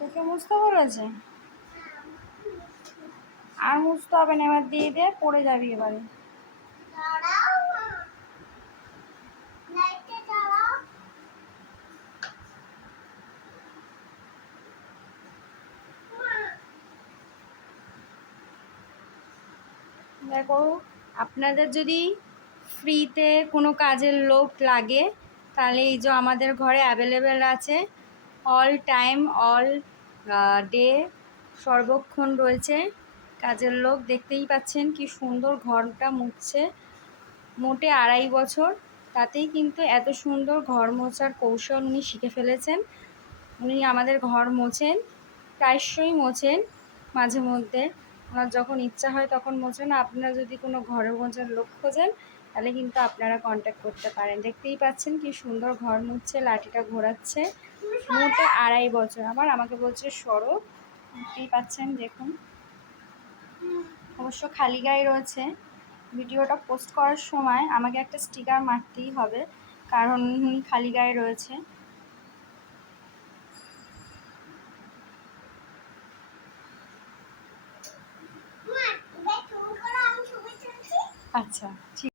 তোকে মুছতে বলেছে? আর মুছতে হবে না, এবার দিয়ে দে, পড়ে যাবি এবারে। দেখো, আপনাদের যদি ফ্রিতে কোনো কাজের লোক লাগে তাহলে এই যে আমাদের ঘরে অ্যাভেলেবেল আছে। অল টাইম, অল ডে, সর্বক্ষণ রয়েছে কাজের লোক। দেখতেই পাচ্ছেন কি সুন্দর ঘরটা মুছছে। মোটে 2.5 বছর, তাতেই কিন্তু এত সুন্দর ঘর মোছার কৌশল উনি শিখে ফেলেছেন। উনি আমাদের ঘর মোছেন, প্রায়শই মোছেন। মাঝে মধ্যে ওনার যখন ইচ্ছা হয় তখন মোছেন। আপনারা যদি কোনো ঘর মোছার লোক খোঁজেন তাহলে কিন্তু আপনারা কন্ট্যাক্ট করতে পারেন। দেখতেই পাচ্ছেন কি সুন্দর ঘর মুছছে, লাঠিটা ঘোরাচ্ছে। মোটে 2.5 বছর। আমাকে বলছে সরো। দেখতেই পাচ্ছেন, দেখুন। অবশ্য খালি গায়ে রয়েছে। ভিডিওটা পোস্ট করার সময় আমাকে একটা স্টিকার মারতেই হবে, কারণ খালি গায়ে রয়েছে। আচ্ছা, ঠিক।